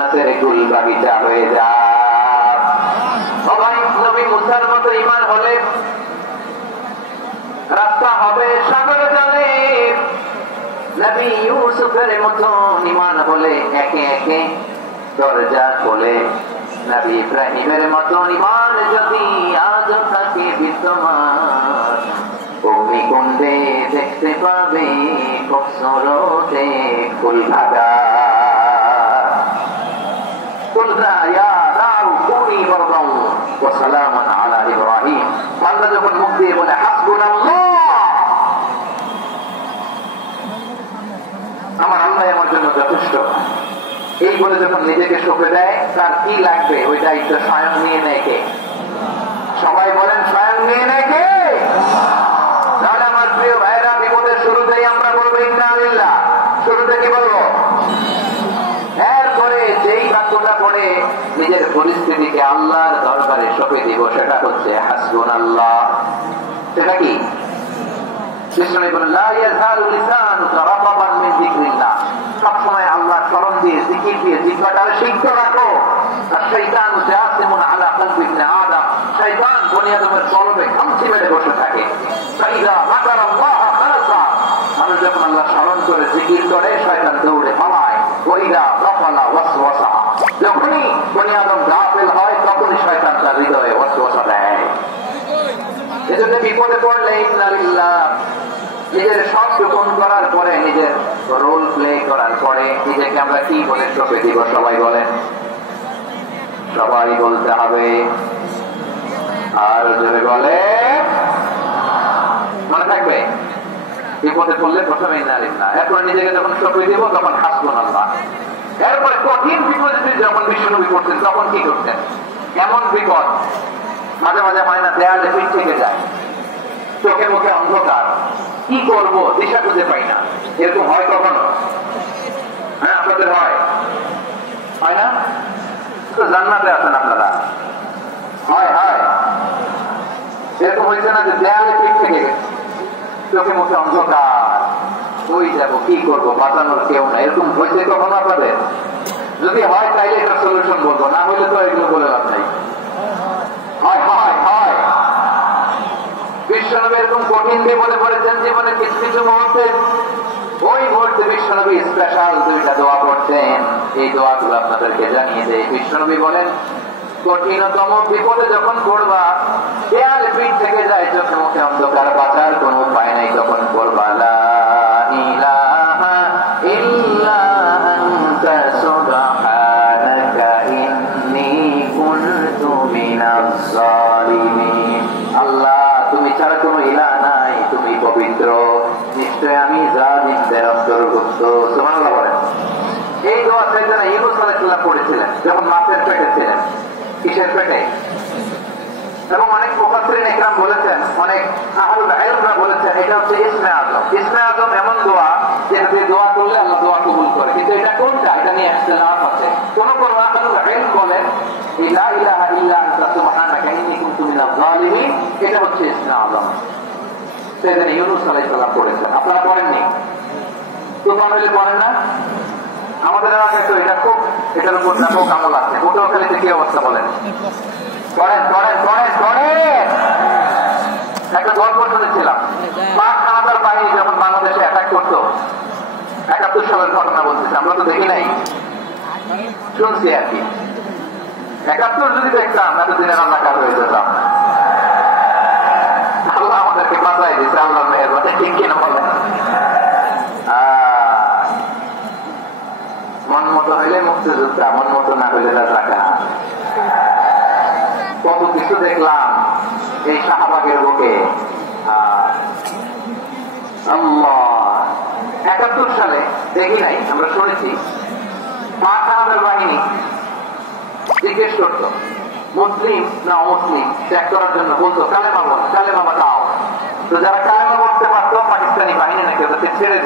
জান্নাতের গুল বাগিচা হয়ে যায়। সবাই নবী মুসার মতো ঈমান হলে রাস্তা হবে সাগর জলে, নবী ইউসুফের মতো ঈমান হলে একে একে দরজা খোলে, নবী ইব্রাহিমের মতো ঈমান যদি আজও থাকে বিদ্যমান, অগ্নিকুণ্ডে দেখতে পাবে কসরতে কুলভাগা। কুলনা ইয়া নারু কুনি বারদান ওয়া সালামান আলা ইব্রাহিম। আল্লাহ যখন মুখ দিয়ে বলে হাসবুনাল্লাহ, আমার আল্লাহ আমার জন্য যথেষ্ট, এই বলে যখন নিজেকে সঁপে দেয়, তার কি লাগবে ওই দায়িত্ব স্বয়ং নিয়ে নেয় কে? সবাই বলেন স্বয়ং নিয়ে নেয় কে? তাহলে আমার প্রিয় ভাইরা, বিপদের শুরুতেই আমরা বলবো ইন্না লিল্লাহ। শুরুতে কি বলবো? এরপরে যেই বাক্যটা পড়ে নিজের পরিস্থিতিকে আল্লাহর দরবারে সঁপে দিব, সেটা হচ্ছে হাসবুনাল্লাহ। সেটা কি? সবসময় আল্লাহ স্মরণ দিয়ে জিকির দিয়ে জিহ্বাটারে সিদ্ধ রাখো। আর শয়তান জাসিমুন আলা কলবি ইবনে আদম, শয়তান বনি আদমের কলবে খামচি মেরে বসে থাকে। ফাইযা যাকারাল্লাহ খালাসা, মানুষ যখন আল্লাহ স্মরণ করে জিকির করে শয়তান দৌড়ে পালায়। ওয়াইদা গাফালা ওয়াসওয়াসা, যখনই বনি আদম গাফেল হয় তখনই শয়তান তার হৃদয়ে ওয়াসওয়াসা দেয়। এজন্য বিপদে পড়লে ইন্না লিল্লাহ, নিজের সব গোপন করার পরে, নিজের রোল প্লে করার পরে নিজেকে আমরা কি বলে সঁপে দিব? সবাই বলেন, সবাই বলতে হবে। আর যদি বলে মনে থাকবে, বিপদে পড়লে প্রথমে ইন্না লিল্লাহ, এরপরে নিজেকে যখন সঁপে দিব তখন হাসবুনাল্লাহ। এরপরে কঠিন বিপদে যখন বিশ্বনবী পড়তেন তখন কি করতেন? এমন বিপদ মাঝে মাঝে হয় না, দেয়ালে পিঠ থেকে যায়, চোখের মুখে অন্ধকার, কি করব দিশা খুঁজে পাই না। এরকম হয় কখনো? হ্যাঁ, আপনাদের হয় না? তো জান্নাতে আছেন আপনারা, হয় হয় এরকম হয়েছে না যে দেয়ালে পিঠ থেকে চোখে মুখে অন্ধকার, ওই যাবো, কি করবো, বাঁচানোর কেউ না, এরকম হয়েছে কখনো আপনাদের? যদি হয় তাইলে একটা সলিউশন বলবো, না হলে তো এগুলো বলে লাভ নাই। হয় হয় হয়, বিশ্বনবী এরকম কঠিন বিপদে পড়েছেন জীবনে কিছু কিছু মুহূর্তে। ওই মুহূর্তে বিশ্বনবী স্পেশাল দুইটা দোয়া পড়তেন, এই দোয়াগুলো আপনাদেরকে জানিয়ে দেয়। বিশ্বনবী বলেন, কঠিনতম বিপদে যখন পড়বা, দেয়াল পিঠ থেকে যায়, চোখে মুখে অন্ধকার, বাঁচার কোন উপায় নাই, তখন পড়বা লা ইলাহা ইল্লা আনতা সুবহানাকা ইন্নী কুনতু মিনাজ জালিমিন। আল্লাহ, তুমি ছাড়া কোনো ইলাহ নাই, তুমি পবিত্র, নিশ্চয় আমি জালিমদের অন্তর্ভুক্ত। সুবহানাল্লাহ বলেন। এই দোয়া সাইয়েদনা ইউনূস আলাইহিস সালাম পড়েছিলেন যখন মাছের পেটে ছিলেন। কিসের পেটে? এবং অনেক মুফাসসিরিন ইকরাম বলেছেন, অনেক আহলুল ইলমরা বলেছেন, এটা হচ্ছে ইসমে আযম। ইসমে আযম এমন দোয়া যে দোয়া করলে আল্লাহ দোয়া কবুল করে, কিন্তু এটা কোনটা, এটা নিয়ে ইখতিলাফ আছে। কোন কোন আহলুল ইলম বলেন লা ইলাহা ইল্লা আনতা সুবহানাকা ইন্নী কুনতু মিনাজ জালিমিন, এটা হচ্ছে ইসমে আযম। সাইয়েদনা ইউনূস আলাইহিস সালাম পড়েছেন, আপনারা পড়েননি? তুফান হইলে পড়েন না? আমাদের এলাকায় তো এটা খুব, এটার উপর ব্যাপক আমল আছে। পটুয়াখালীতে কি অবস্থা বলেন? পড়েন পড়েন পড়েন পড়েন। একটা গল্প শুনেছিলাম, পাক হানাদার বাহিনী যখন বাংলাদেশে অ্যাটাক করতো, ৭১ সালের ঘটনা বলতেছে, আমরা তো দেখি নাই, শুনছি আর কি। ৭১ যদি দেখতাম এতদিনে রান্নাকার হয়ে যেতাম। আল্লাহ আমাদেরকে বাঁচাই দিচ্ছে, আল্লাহ মেহেরবানি, ঠিক কিনা বলেন? মন মতো হইলে মুক্তিযোদ্ধা, মন মতো না হইলে রাজা। কত কিছু দেখলাম এই শাহবাগের বুকে। ৭১ সালে দেখি নাই, আমরা শুনেছি পাক হানাদার বাহিনী জিজ্ঞেস করতো মুসলিম না অমুসলিম ত্যাগ করার জন্য, বলতো কালেমা বল, কালেমা দাও। তো যারা কালেমা বলতে পারতো পাকিস্তানি বাহিনী নাকি ওদেরকে ছেড়ে